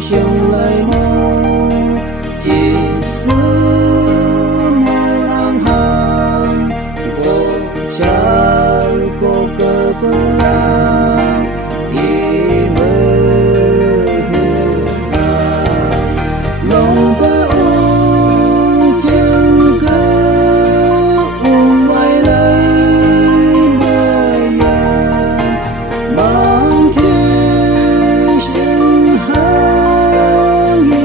sông lại mong chỉ xứ mơ ang hàng vô trái cô cơ bơ la y mơ lòng bơ ô chân cơ uống ngoài lấy mơ ya mang thế sinh hang y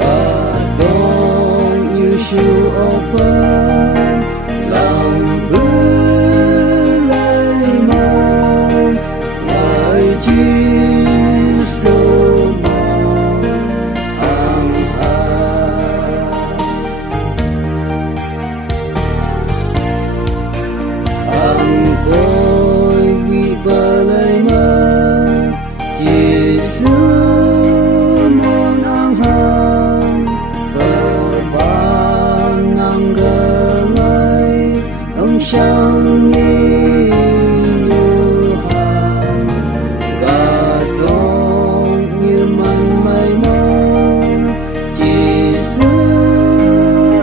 cả đông yêu siêu open lòng cứ lấy mang ngài Jisu mong ang ang cõi ghi bờ lấy mơ Jisu mong ang hang bờ ban ang gờ ngay ông sang nghi hàn cả đông như màn mây mông Jisu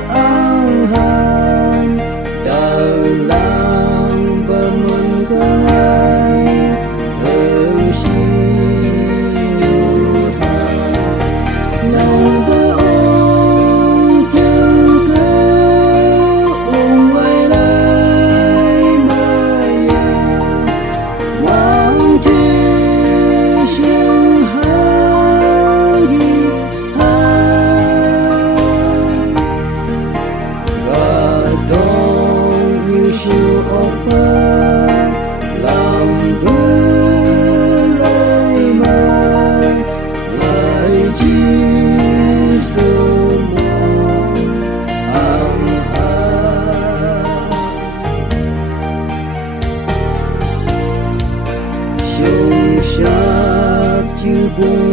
ang hang đời lang bờ mân cơ ai hơn siêu hàn lòng bờ ô chân cơ uống ngoài lấy mơ ya mang thế sinh hang hi cả đông như siêu open làm cứ lấy mơ ngài Jisu mong ang sông sắc chư buông